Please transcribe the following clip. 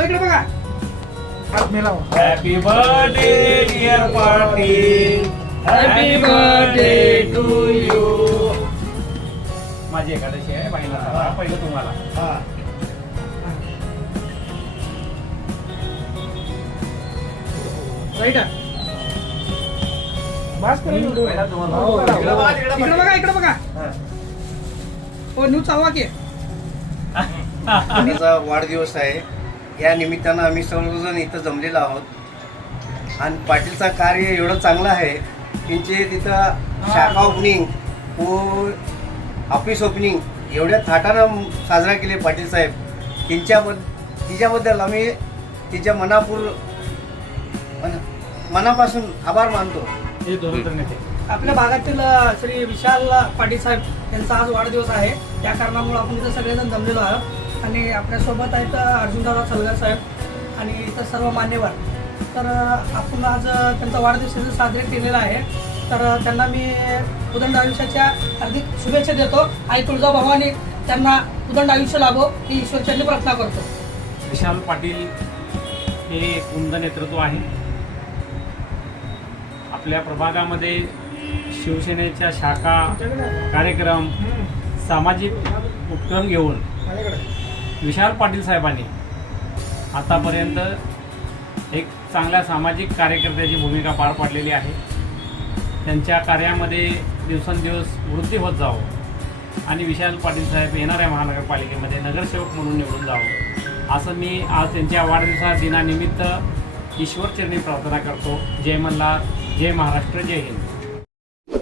हो, इकडे बघा. Happy birthday dear Patil Happy birthday to you माझी एकादशी आहे सांगा पहिलं तुम्हाला. राईट. पहिला तुम्हाला. हो, इकडं बघा, इकडं बघा. बघा इकडे बघा. हो. न्यू चालवा की वाढदिवस आहे. या निमित्तानं आम्ही सर्वजण इथं जमलेलो आहोत. आणि पाटीलचा कार्य एवढं चांगलं आहे त्यांचे तिथं शाखा ओपनिंग व ऑफिस ओपनिंग एवढ्या थाटानं साजरा केले पाटील साहेब. त्यांच्याबद्द तिच्याबद्दल आम्ही तिच्या मनापूर मन- मनापासून आभार मानतो. हे आपल्या भागातील श्री विशाल पाटील साहेब यांचा आज वाढदिवस आहे. त्या कारणामुळे आपण इथं सगळेजण जमलेलो आहोत. आणि आपल्यासोबत आहेत अर्जुनदादा सलगर साहेब आणि इतर सर्व मान्यवर. तर आपण आज त्यांचा वाढदिवस साजरे केलेला आहे. तर त्यांना मी उदंड आयुष्याच्या हार्दिक शुभेच्छा देतो. आई तुळजाभवानी त्यांना उदंड आयुष्य लाभो ही ईश्वरचरणी प्रार्थना करतो. विशाल पाटील हे एक उमद नेतृत्व आहे. आपल्या प्रभागामध्ये शिवसेनेच्या शाखा कार्यक्रम सामाजिक उपक्रम घेऊन विशाल पाटील साहेबांनी आतापर्यंत एक चांगल्या सामाजिक कार्यकर्त्याची भूमिका पार पाडलेली आहे. त्यांच्या कार्यामध्ये दिवसेंदिवस वृद्धी होत जावं आणि विशाल पाटील साहेब येणाऱ्या महानगरपालिकेमध्ये नगरसेवक म्हणून निवडून जावं. असं मी आज त्यांच्या वाढदिवसा दिनानिमित्त ईश्वरचरणी प्रार्थना करतो. जय मल्हार जय महाराष्ट्र जय हिंद.